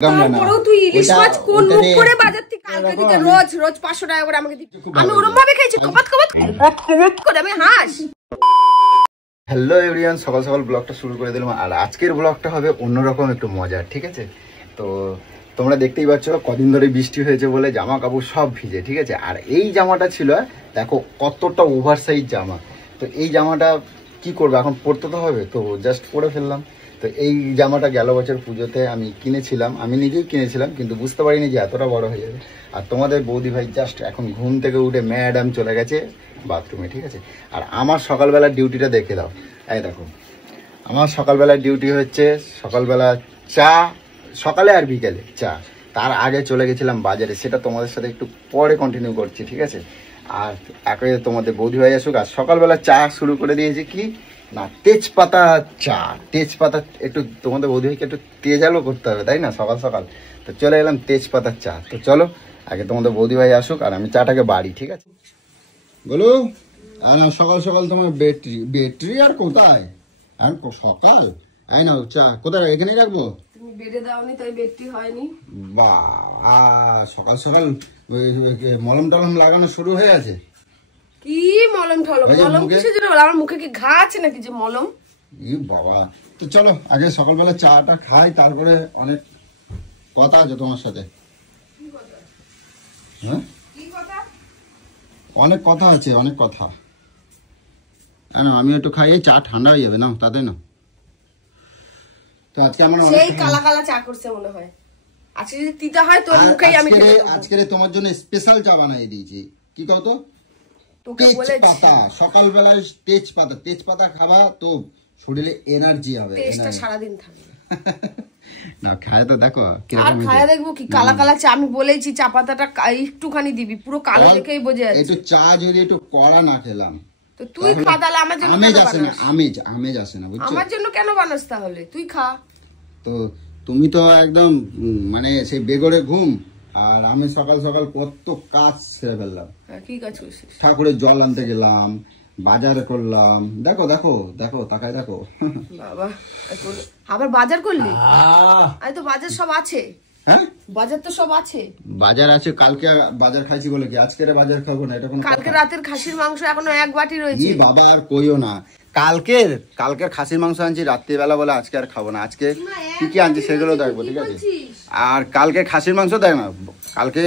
তুই ইলিশ মাছ কোন মুখ করে বাজার থেকে কালকে দিতে রোজ রোজ 500 টাকা করে আমাকে দিতে আমি ওরকম ভাবে খাইছি কপাত কপাত করে আমি হাস। হ্যালো এভরিওয়ান, সকাল সকাল ব্লগটা শুরু করে দিলাম। আর আজকের ব্লগটা হবে অন্যরকম একটু মজার, ঠিক আছে? তো তোমরা দেখতেই পাচ্ছ কদিন ধরে বৃষ্টি হয়েছে বলে জামা কাপড় সব ভিজে, ঠিক আছে? আর এই জামাটা ছিল, দেখো কতটা ওভার সাইজ জামা। তো এই জামাটা কি করবো, এখন পরতে তো হবে, তো জাস্ট পরে ফেললাম। তো এই জামাটা গেল বছর পুজোতে আমি কিনেছিলাম, আমি নিজেই কিনেছিলাম, কিন্তু বুঝতে পারিনি যে এতটা বড় হয়ে যাবে। আর তোমাদের বৌদি ভাই জাস্ট এখন ঘুম থেকে উঠে ম্যাডাম চলে গেছে বাথরুমে, ঠিক আছে? আর আমার সকালবেলার ডিউটিটা দেখে দাও। এই দেখো আমার সকালবেলার ডিউটি হচ্ছে সকালবেলা চা, সকালে আর বিকেলে চা। তার আগে চলে গেছিলাম বাজারে, সেটা তোমাদের সাথে একটু পরে কন্টিনিউ করছি, ঠিক আছে? আর একে তোমাদের বৌদি ভাই আসুক। আর সকালবেলা চা শুরু করে দিয়েছি কি না, তেজপাতা চা। তেজপাতা একটু তোমাদের বৌদি ভাইকে একটু তেজালো করতে হবে, তাই না, সকাল সকাল? তো চলে এলাম তেজপাতার চা। তো চলো আগে তোমাদের বৌদি ভাই আসুক আর আমি চাটাকে বাড়ি, ঠিক আছে? বলো। আর সকাল সকাল তোমার ব্যাটারি আর কোথায়? আর সকাল আই নাও চা কোথায়, এখানেই রাখবো? তুমি বেডে দাওনি তাই ব্যাটারি হয়নি। বাহ, সকাল সকাল মলম টলম লাগানো শুরু হয়ে আছে। কি মলম ঠলম? মলম কিসের জন্য? আমার মুখে কি ঘা আছে নাকি যে মলম? ই বাবা, তো চলো আগে সকালবেলা চাটা খাই, তারপরে অনেক কথা আছে তোমার সাথে। হ্যাঁ, অনেক কথা আছে, অনেক কথা। আমি একটু খাই, চা ঠান্ডা হয়ে যাবে না তাতে না। তো আজকে আমার সেই কালা কালা চা করছে মনে হয়। আজকে যদি তিতা হয় তোর মুখেই আমি খেয়ে দেব। আজকে তোমার জন্য স্পেশাল চা বানিয়ে দিয়েছি। কি কত? তোকে বলেছি তেজপাতা, সকালবেলায় তেজপাতা। তেজপাতা খাবা তো শরীরে এনার্জি হবে, টেস্টটা সারা দিন থাকবে। না খায় তো দেখো আর খায়া দেখবো কি কালা কালা চা। আমি বলেছি চা পাতাটা একটুখানি দিবি, পুরো কালো দেখেই বোঝা যাচ্ছে। একটু চা যদি একটু কড়া না খেলাম তো তুই খা, তাহলে আমার জন্য আমেজ আসে না, আমেজ আসে না, বুঝছো? আমার জন্য কেন বানাস তাহলে? তুই খা। তো তুমি তো একদম মানে সেই বেগরে ঘুম, আর আমি সকাল সকাল কত কাজ সেরে ফেললাম। কি কাজ করছিস? ঠাকুরের জল আনতে গেলাম, বাজার করলাম। দেখো দেখো দেখো, তাকায় দেখো। বাবা, আবার বাজার করলি? আরে তো বাজার সব আছে। হ্যাঁ, বাজার তো সব আছে। বাজার আছে, কালকে বাজার খাইছি বলে কি আজকের বাজার খাবো না? এটা কোনো কালকে রাতের খাসির মাংস এখনো এক বাটি রয়েছে। বাবা আর কইও না, কালকের খাসির মাংস আনছি রাত্রিবেলা বলে আজকে আর খাবো না। আজকে কি কি আনছি সেগুলো দেখবো, ঠিক আছে? আর কালকে খাসির মাংস দেখ না, কালকে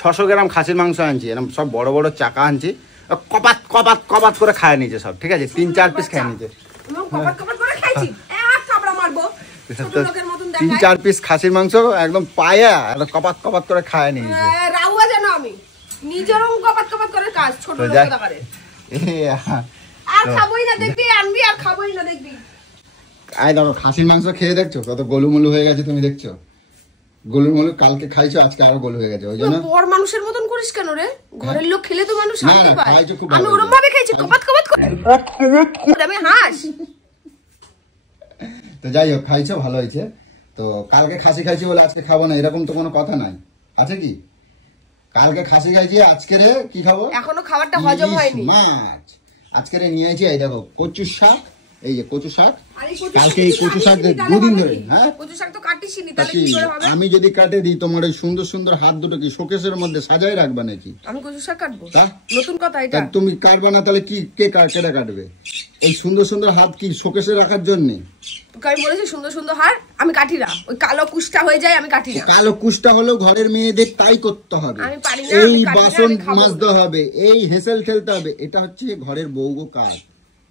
600 গ্রাম খাসির মাংস আনছি, এরকম সব বড় বড় চাকা আনছি, কপাত কপাত কপাত করে খায় নিয়েছে সব, ঠিক আছে? 3-4 পিস খায় নিয়েছে। 3-4 পিস খাসির মাংস একদম পায়া কপাত কপাত করে খায় নিয়েছে। রাউয়া জানো আমি নিজেরও কপাত কপাত করে কাজ ছোট লোক করে। আর খাবোই না দেখবি, আনবি আর খাবোই না দেখবি। আয় দেখো খাসির মাংস খেয়ে দেখছো কত গোলুমুলু হয়ে গেছে, তুমি দেখছো? গোলুমুলু কালকে খাইছো, আজকে আরো গোলু হয়ে গেছে। ওই জন্য বড় মানুষের মতন করিস কেন রে? ঘরের লোক খেলে তো মানুষ শান্তি পায়। আমি ওরকম ভাবে খাইছি কপাত কপাত করে আমি হাস। তো যাই হোক, খাইছো ভালো হয়েছে। তো কালকে খাসি খাইছি বলে আজকে খাবো না, এরকম তো কোনো কথা নাই, আছে কি? কালকে খাসি খাইছি, আজকে কি খাবো? এখনো খাবারটা হজম হয়নি। মাছ আজকে নিয়েছি। এই দেখো কচু শাক, এই যে কচু শাক। কালকে এই কচু শাক 2 দিন ধরে, হ্যাঁ কচু শাক তো কাটিসনি, তাহলে কি করে হবে? আমি যদি কাটে দিই তোমার ওই সুন্দর সুন্দর হাত দুটো কি শোকেসের মধ্যে সাজায় রাখবা নাকি? আমি কচু শাক কাটবো? নতুন কথা এটা। তুমি কাটবা না তাহলে কি কেটা কাটবে? এই সুন্দর সুন্দর হাত কি শোকেসে রাখার জন্য? তোকে আমি বলেছি সুন্দর সুন্দর হাত আমি কাটি না, ওই কালো কুষ্টা হয়ে যায়, আমি কাটি না। কালো কুষ্টা হলেও ঘরের মেয়েদের তাই করতে হবে। আমি পারি না। এই বাসন মাজতে হবে, এই হেসেল ঠেলতে হবে, এটা হচ্ছে ঘরের বউগো কাজ,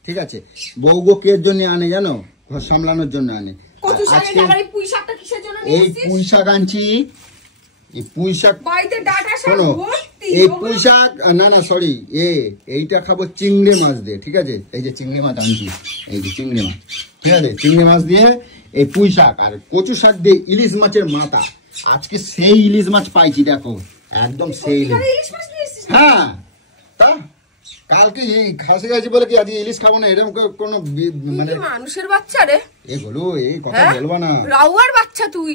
ঠিক আছে? বউগো কের জন্য আনে জানো? ঘর সামলানোর জন্য আনে। কচু শাকের আবার এই পুঁই শাকটা কিসের জন্য নিয়েছিস? এই পুঁই শাক আনছি, এই পুঁই শাক বাড়িতে ডাটা শাক ভর্তি। এই পুঁই শাক না সরি, এইটা খাবো চিংড়ি মাছ দিয়ে, ঠিক আছে? এই যে চিংড়ি মাছ আনছি, এই যে চিংড়ি মাছ, ঠিক আছে? চিংড়ি মাছ দিয়ে এই পুঁই শাক, আর কচু শাক দিয়ে ইলিশ মাছের মাথা। আজকে সেই ইলিশ মাছ পাইছি, দেখো একদম সেই ইলিশ মাছ। হ্যাঁ, তা কালকে এই খাসি খাইছি বলে কি আজকে ইলিশ খাবো না? এরকম কোনো মানে মানুষের বাচ্চা রে এগুলো, এই কথা বলবা না। রাউয়ার বাচ্চা তুই,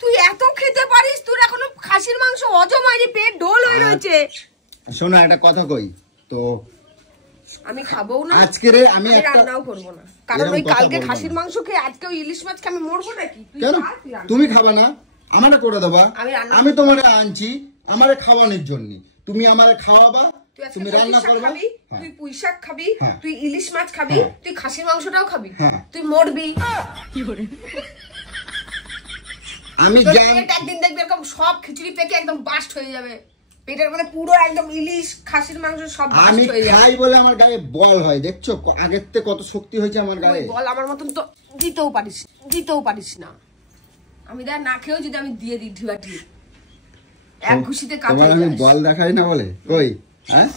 তুই এত খেতে পারিস, তোর এখনো খাসির মাংস হজম হয়নি, পেট ঢোল হয়ে রয়েছে। শোনা একটা কথা কই তো, আমি খাবো না, আজকে আমি রান্নাও করবো না, কারণ ওই কালকে খাসির মাংস খেয়ে আজকে ওই ইলিশ মাছ খেয়ে আমি মরবো নাকি? কেন তুমি খাবা না? আমারে করে দেবা, আমি তোমারে আনছি আমারে খাওয়ানোর জন্য, তুমি আমারে খাওয়াবা, তুমি রান্না করবা, তুই পুঁই শাক খাবি, তুই ইলিশ মাছ খাবি, তুই খাসির মাংসটাও খাবি, তুই মরবি। আমি একদিন দেখবি এরকম সব খিচুড়ি পেকে একদম বাস্ট হয়ে যাবে, পেটের মধ্যে পুরো একদম ইলিশ খাসির মাংস সব বাস্ট হয়ে যাবে। আমি খাই বলে আমার গায়ে বল হয়, দেখছো আগের থেকে কত শক্তি হয়েছে আমার গায়ে। বল আমার মতন তো দিতেও পারিস না। আমি দেখ না খেয়েও যদি আমি দিয়ে দিই ঢিবাটি এক খুশিতে কাজ হয়ে যায়। আমি বল দেখাই না বলে কই? হ্যাঁ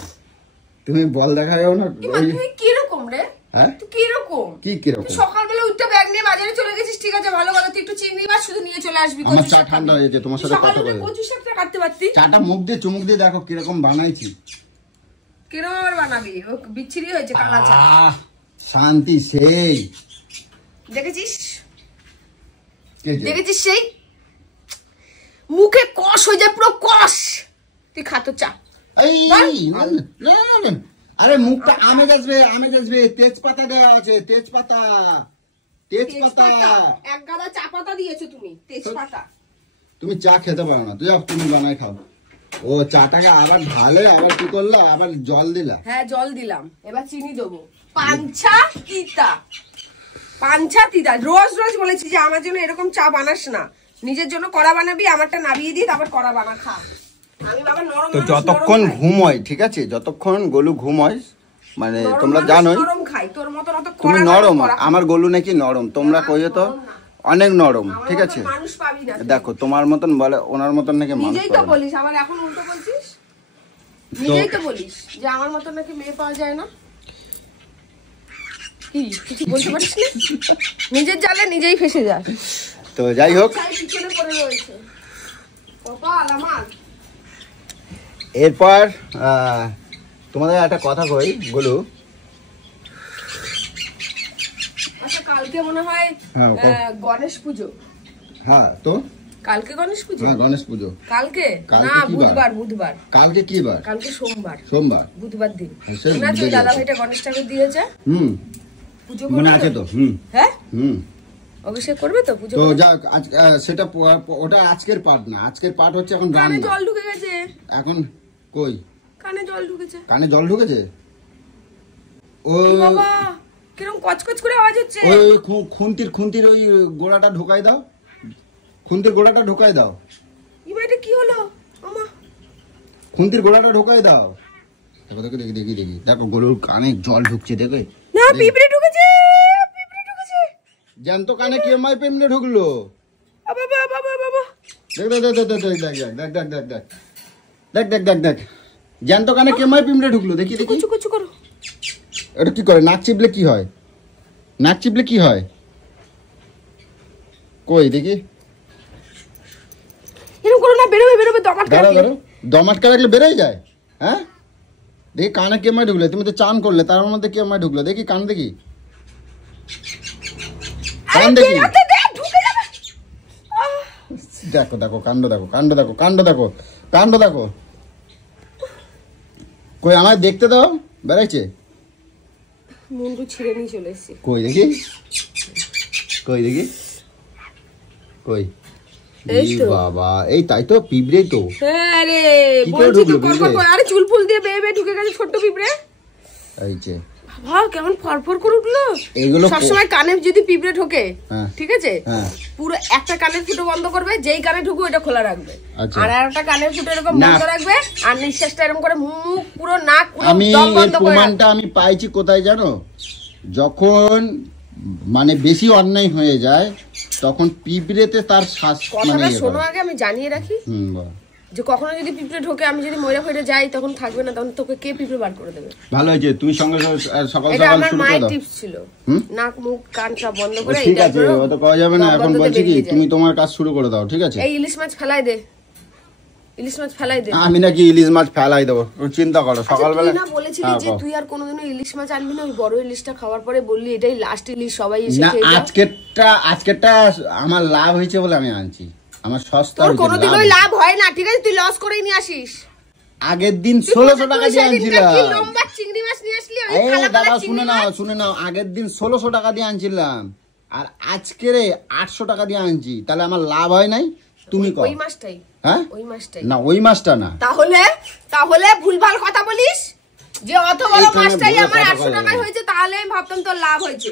তুমি বল দেখাইও না। তুই কি রকম রে? তুই কি রকম? কিরকম? সকালবেলা উঠতে ব্যাগ নিয়ে বাজারে চলে গেছিস, ঠিক আছে ভালো কথা, তুই একটু চিংড়ি মাছ শুধু নিয়ে চলে আসবি। আমার চা ঠান্ডা হয়ে যেত তোমার সাথে কথা বলে। কচু শাকটা কাটতে পারতি, চাটা মুখ দিয়ে চুমুক দিয়ে দেখো কিরকম বানাইছি। কিরকম আবার বানাবি? ও বিচ্ছিরি হয়েছে কালা চা। শান্তি সেই দেখেছিস সেই মুখে কষ হয়ে যায়, পুরো কষ। তুই খাতো চা। আরে মুখটা আমেজ আসবে, তেজপাতা দেওয়া আছে, তেজপাতা এক গাদা চা পাতা দিয়েছো তুমি, তেজপাতা। তুমি চা খেতে পারো না, তুমি বানাই খাও। ও চাটাকে আবার ঢালে, আবার কি করলো, আবার জল দিলা? হ্যাঁ জল দিলাম, এবার চিনি দেবো। পাঞ্চা তিতা। রোজ রোজ বলেছি যে আমার জন্য এরকম চা বানাস না, নিজের জন্য কড়া বানাবি, আমারটা নাবিয়ে দিয়ে তারপর কড়া বানা খা। তো যতক্ষণ ঘুম হয়, ঠিক আছে, যতক্ষণ গলু ঘুম হয়, মানে তোমরা জানোই তুমি নরম, আমার গলু নাকি নরম, তোমরা কইও তো অনেক নরম, ঠিক আছে। দেখো তোমার মতন বলে, ওনার মতন নাকি মানুষ। নিজেই তো বলিস, আবার এখন উল্টো বলছিস। নিজেই তো বলিস যে আমার মতন নাকি মেয়ে পাওয়া যায় না। কি কিছু বলতে পারিস না, নিজের জালে নিজেই ফেসে যাস। তো যাই হোক, এরপর তোমাদের একটা কথা কই বলু। আচ্ছা কালকে মনে হয় গণেশ পুজো। হ্যাঁ তো কালকে গণেশ পুজো? হ্যাঁ গণেশ পুজো কালকে না, বুধবার। কালকে কি বার? কালকে সোমবার, বুধবার দিন দাদা ভাইটা গণেশ ঠাকুর দিয়েছে। পুজো মনে আছে তো? হ্যাঁ অভিষেক করবে তো, পুজো। তো যাক, সেটা ওটা আজকের পাঠ না, আজকের পাঠ হচ্ছে এখন কানে জল ঢুকে গেছে। এখন কই? কানে জল ঢুকেছে। কানে জল ঢুকেছে? ও বাবা কিরকম কচকচ করে আওয়াজ হচ্ছে। ওই খুন্তির ওই গোড়াটা ঢোকাই দাও, খুন্তির গোড়াটা ঢোকাই দাও। এটা কি হলো আমা? খুন্তির গোড়াটা ঢোকাই দাও। দেখি দেখো গরুর কানে জল ঢুকছে, দেখো না, পিঁপড়ে ঢুকেছে। জ্যান্ত কানে কি মাই পিঁপড়ে ঢুকলো? দেখ জ্যান্ত কানে কে মাই পিঁপড়ে ঢুকলো, দেখি করো। এটা কি করে? নাক চিপলে কি হয়? কই দেখি। এরকম করো না, বেরোবে দমাটকা রাখলে বেরোয় যায়। হ্যাঁ দেখি কানে কে মাই ঢুকলে, তুমি তো চান করলে তার মধ্যে কে মাই ঢুকলো, দেখি কান দেখি, দেখো কাণ্ড দেখো। কই আমায় দেখতে দাও, বেড়াইছে মুন্ডু ছিঁড়ে নিয়ে চলে এসেছে। কই দেখি বাবা, এই তাই তো পিঁপড়ে তো। আরে বলছি তো আরে চুল ফুল দিয়ে বেয়ে ঢুকে গেছে ছোট্ট পিঁপড়ে। এইছে কেমন ফরফর করে উঠলো। এগুলো সবসময় কানে যদি পিঁপড়ে ঢোকে, ঠিক আছে, পুরো একটা কানের ফুটো বন্ধ করবে, যেই কানে ঢুকবে ওটা খোলা রাখবে, আর একটা কানের ফুটো এরকম বন্ধ রাখবে, আর নিঃশ্বাসটা এরকম করে মুখ পুরো নাক পুরো দম বন্ধ করে। প্রমাণটা আমি পাইছি কোথায় জানো? যখন মানে বেশি অন্যায় হয়ে যায় তখন পিঁপড়েতে তার শ্বাস, কথাটা শোনো আগে আমি জানিয়ে রাখি, যে কখনো যদি পিঁপড়ে ঢোকে, আমি যদি ময়রা ফয়রা যাই তখন থাকবে না, তখন তোকে কে পিঁপড়ে বার করে দেবে? ভালো হয়েছে তুমি সঙ্গে সকাল এটা আমার মায়ের টিপস ছিল। নাক মুখ কান সব বন্ধ করে। ঠিক আছে, ওটা করা যাবে না। এখন বলছি কি, তুমি তোমার কাজ শুরু করে দাও, ঠিক আছে? এই ইলিশ মাছ ফেলাই দে। আমি নাকি ইলিশ মাছ ফেলাই দেবো? চিন্তা করো, সকালবেলা তুই না বলেছিলি যে তুই আর কোনোদিনও ইলিশ মাছ আনবি না, ওই বড় ইলিশটা খাওয়ার পরে বললি এটাই লাস্ট ইলিশ, সবাই এসে খেয়ে যাবে। আজকেরটা আমার লাভ হয়েছে বলে আমি আনছি, আমার সস্তা হয়েছে। কোনোদিন ওই লাভ হয় না, ঠিক আছে, তুই লস করেই নিয়ে আসিস। আগের দিন 1600 টাকা দিয়ে আনছিলাম। লম্বা চিংড়ি মাছ নিয়ে আসলি, দাদা শুনে নাও আগের দিন 1600 টাকা দিয়ে আনছিলাম আর আজকে 800 টাকা দিয়ে আনছি, তাহলে আমার লাভ হয় নাই? তুমি কও। ওই মাছটাই। হ্যাঁ ওই মাছটাই না, ওই মাছটা না। তাহলে ভুলভাল কথা বলিস যে অত বড় মাছটাই আমার 800 টাকায় হয়েছে, তাহলে আমি ভাবতাম তোর লাভ হয়েছে।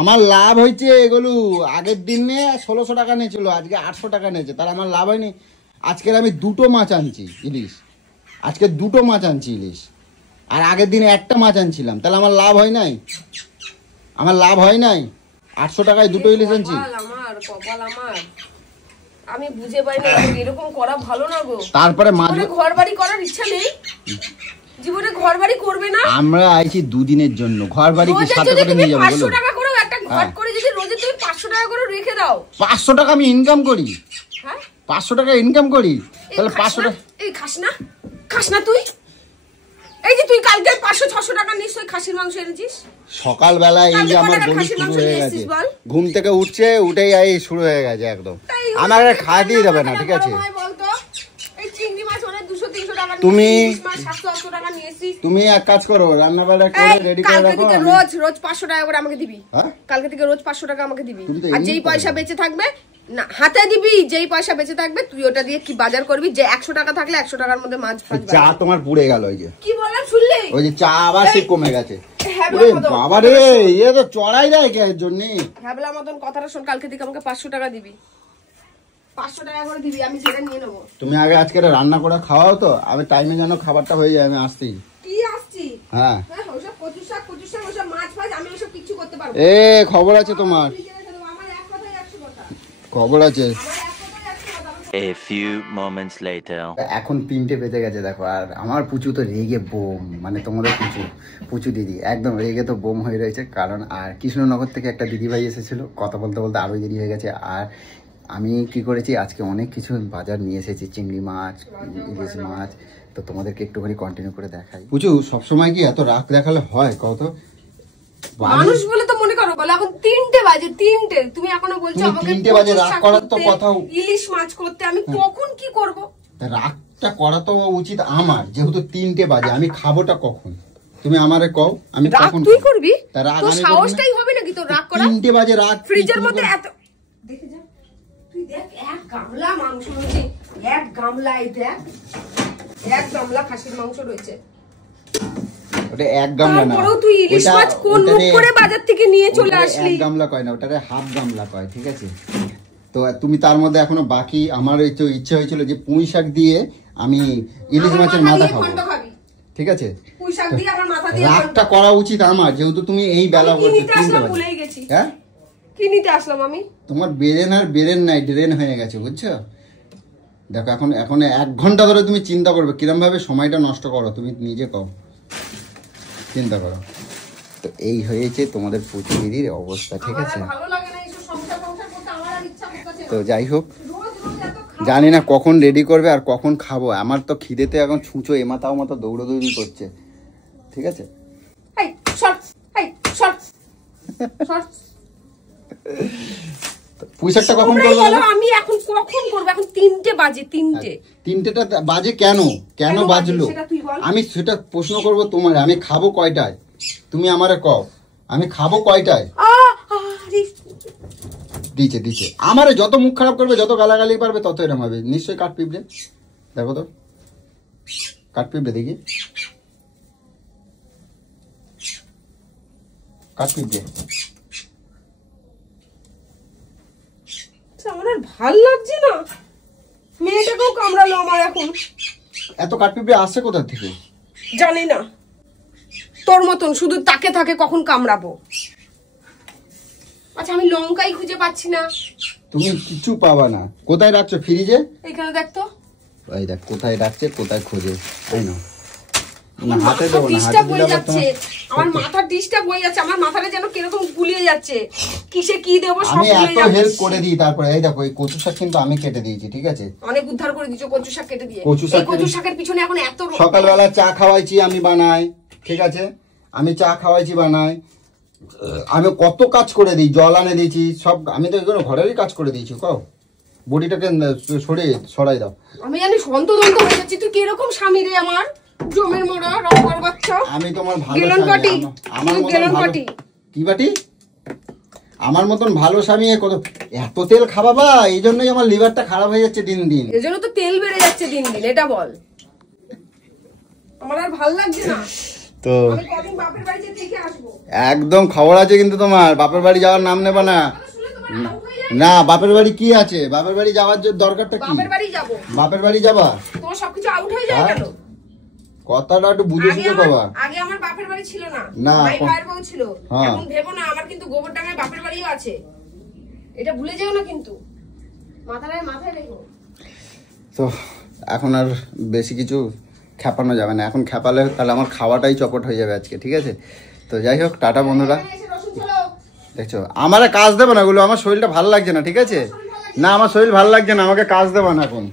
আমার লাভ হয়েছে এগুলো। আগের দিনে 1600 টাকা নিয়েছিল, আজকে 800 টাকা নিয়েছে, তাহলে আমার লাভ হয়নি? আজকের আমি 2টো মাছ আনছি ইলিশ, আজকে 2টো মাছ আনছি ইলিশ, আর আগের দিনে একটা মাছ আনছিলাম, তাহলে আমার লাভ হয় নাই? আমার লাভ হয় নাই? 800 টাকায় 2টো ইলিশ আনছি। কপাল আমার আমি বুঝে পাই না, এরকম করা ভালো না গো। তারপরে মাছ ঘর বাড়ি করার ইচ্ছা নেই, জীবনে ঘর বাড়ি করবে না। আমরা আইছি 2 দিনের জন্য, ঘর বাড়ি কি সাথে করে নিয়ে যাব? 500 টাকা করে একটা ঘর করে যদি রোজে তুমি 500 টাকা করে রেখে দাও। 500 টাকা আমি ইনকাম করি। হ্যাঁ 500 টাকা ইনকাম করি, তাহলে 500 টাকা এই খাস না তুই? এই যে তুই কালকে 500-600 টাকা নিশ্চয়ই খাসির মাংস এনেছিস। সকালবেলা এই যে আমার বলি শুরু হয়ে গেছে, ঘুম থেকে উঠছে, উঠেই এই শুরু হয়ে গেছে একদম। আমাকে খাওয়া দিয়ে যাবে না, ঠিক আছে? তুমি এক কাজ করো, রান্না বান্না করে রেডি করে রাখো। রোজ 500 টাকা করে আমাকে দিবি। কালকে থেকে রোজ 500 টাকা আমাকে দিবি, আর যেই পয়সা বেঁচে থাকবে না হাতে দিবি, যেই পয়সা বেঁচে থাকবে তুই ওটা দিয়ে কি বাজার করবি। যে 100 টাকা থাকলে 100 টাকার মধ্যে মাছ ফাজ। চা তোমার পুড়ে গেল, ওই যে কি বললাম শুনলি? ওই যে চা আবার সে কমে গেছে। বাবা রে, এ তো চড়াই দেয় কে এর জন্য? হ্যাবলা মতন কথাটা শোন, কালকে থেকে আমাকে 500 টাকা দিবি, 500 টাকা করে দিবি, আমি সেটা নিয়ে নেবো। তুমি আগে আজকে রান্না করে খাওয়াও তো, আমি টাইমে যেন খাবারটা হয়ে যায়, আমি আসছি। কি আসছি? হ্যাঁ ওসব কচু শাক ওসব মাছ ফাজ আমি ওসব কিছু করতে পারবো। এ খবর আছে তোমার, খবর আছে। A few moments later. এখন 3টে বেজে গেছে দেখো, আর আমার পুচু তো রেগে বোম, মানে তোমাদের পুচু দিদি একদম রেগে তো বোম হয়ে রয়েছে। কারণ আর কৃষ্ণনগর থেকে একটা দিদিভাই এসেছিল, কথা বলতে বলতে আরো দেরি হয়ে গেছে। আর আমি কি করেছি, আজকে অনেক কিছু বাজার নিয়ে এসেছি, চিংড়ি মাছ, ইলিশ মাছ, তো তোমাদেরকে একটুখানি কন্টিনিউ করে দেখাই। পুচু সবসময় কি এত রাগ দেখালে হয় কত? মানুষ বলে তো মনে করো, বলে এখন 3টে বাজে, 3টে তুমি এখনো বলছো আমাকে 3টে বাজে রাগ করার তো কথা। ইলিশ মাছ করতে আমি কখন কি করব? রাগটা করা তো উচিত আমার, যেহেতু 3টে বাজে, আমি খাবোটা কখন? তুমি আমারে কও, আমি কখন তুই করবি? তোর সাহসটাই হবে নাকি তোর রাগ করা? 3টে বাজে রাগ, ফ্রিজের মধ্যে এত দেখে যা, তুই দেখ এক গামলা মাংস রয়েছে, এক গামলায় দেখ এক গামলা খাসির মাংস রয়েছে। ওটা এক গামলা না, তুই ইলিশ মাছ কোন মুখ করে বাজার থেকে নিয়ে চলে আসলি? এক গামলা কয় না, ওটারে হাফ গামলা কয়, ঠিক আছে? তো তুমি তার মধ্যে এখনো বাকি, আমার এই তো ইচ্ছে হয়েছিল যে পুঁই শাক দিয়ে আমি ইলিশ মাছের মাথা খাবো, ঠিক আছে? পুঁই শাক দিয়ে আমার মাথা দিয়ে রাগটা করা উচিত আমার, যেহেতু তুমি এই বেলা করছো। 3টে বাজে, হ্যাঁ কি নিতে আসলাম আমি? তোমার বেরেন আর বেরেন নাই, ড্রেন হয়ে গেছে, বুঝছো? দেখো এখন 1 ঘন্টা ধরে তুমি চিন্তা করবে কিরম ভাবে সময়টা নষ্ট করো, তুমি নিজে কও, চিন্তা করো। তো এই হয়েছে তোমাদের পুচু দিদির অবস্থা, ঠিক আছে? তো যাই হোক, জানি না কখন রেডি করবে আর কখন খাবো। আমার তো খিদেতে এখন ছুঁচো এমাতাও মতো দৌড়দৌড়ি করছে, ঠিক আছে? পুঁইশাকটা কখন করবো? আমি এখন কখন করবো? এখন 3টে বাজে। 3টেটা বাজে কেন বাজলো? আমি সেটা প্রশ্ন করবো তোমার। আমি খাবো কয়টায়? তুমি আমারে কও, আমি খাবো কয়টায়? দিচ্ছে আমারে যত মুখ খারাপ করবে, যত গালাগালি পারবে, তত এরকম হবে। নিশ্চয়ই কাঠ পিঁপড়ে, দেখো তো কাঠ পিঁপড়ে, দেখি কাঠ পিঁপড়ে। আমার আর ভাল লাগছে না, মেয়েটাকেও কামড়ালো আমার। এখন এত কাঠ পিঁপড়ে আসছে কোথা থেকে জানি না, তোর মতন শুধু তাকে থাকে কখন কামড়াবো। আচ্ছা আমি লঙ্কাই খুঁজে পাচ্ছি না। তুমি কিছু পাবা না। কোথায় রাখছো? ফ্রিজে। এখানে দেখ তো, এই দেখ কোথায় রাখছে, কোথায় খোঁজে। এই নাও, আমার মাথা ডিস্টার্ব হয়ে যাচ্ছে, আমার মাথা ডিস্টার্ব হয়ে যাচ্ছে, আমার মাথাটা যেন কিরকম গুলিয়ে যাচ্ছে, কিসে কি দেব সব আমি এত হেল্প করে দিই। তারপরে এই দেখো, এই কচু শাক কিন্তু আমি কেটে দিয়েছি, ঠিক আছে? অনেক উদ্ধার করে দিছো কচু শাক কেটে দিয়ে। কচু শাকের পিছনে এখন এত, সকালবেলা চা খাওয়াইছি আমি বানাই, ঠিক আছে? আমি চা খাওয়াইছি বানাই, আমি কত কাজ করে দিই, জল আনে দিয়েছি সব। আমি তো এগুলো ঘরেরই কাজ করে দিয়েছি। কও বডিটাকে সরাই দাও। আমি জানি সন্তদন্ত হয়ে যাচ্ছি। তুই কিরকম স্বামী রে আমার? জমের মোড়া রকর বাচ্চা। আমি তোমার ভালো গেলন পাটি, আমার গেলন পাটি। কি বাটি? আমার মতন ভালো স্বামী কত এত তেল খাবা বা, এই জন্যই আমার লিভারটা খারাপ হয়ে যাচ্ছে দিন দিন। এই জন্য তো তেল বেড়ে যাচ্ছে দিন দিন, এটা বল। আমার আর ভালো লাগছে না তো আমি কদিন বাপের বাড়ি যেতে দেখে আসবো। একদম খবর আছে কিন্তু তোমার, বাপের বাড়ি যাওয়ার নাম নেবা না। না বাপের বাড়ি কি আছে, বাপের বাড়ি যাওয়ার দরকারটা কি? বাপের বাড়ি যাব। বাপের বাড়ি যাবা? তোমার সবকিছু আউট হয়ে যায় কেন? কথাটা একটু বুঝে শুনে কবা। আগে আমার বাপের বাড়ি ছিল না, না ভাই ভাইয়ের বউ ছিল। এখন ভেবো না আমার কিন্তু গোবরডাঙ্গায় বাপের বাড়িও আছে, এটা ভুলে যেও না কিন্তু, মাথায় রেখো। তো এখন আর বেশি কিছু খেপানো যাবে না, এখন খেপালে তাহলে আমার খাওয়াটাই চপট হয়ে যাবে আজকে, ঠিক আছে? তো যাই হোক, টাটা বন্ধুরা। দেখছো আমার কাজ দেবো না, ওগুলো আমার শরীরটা ভালো লাগছে না, ঠিক আছে? না আমার শরীর ভালো লাগছে না, আমাকে কাজ দেবো না এখন।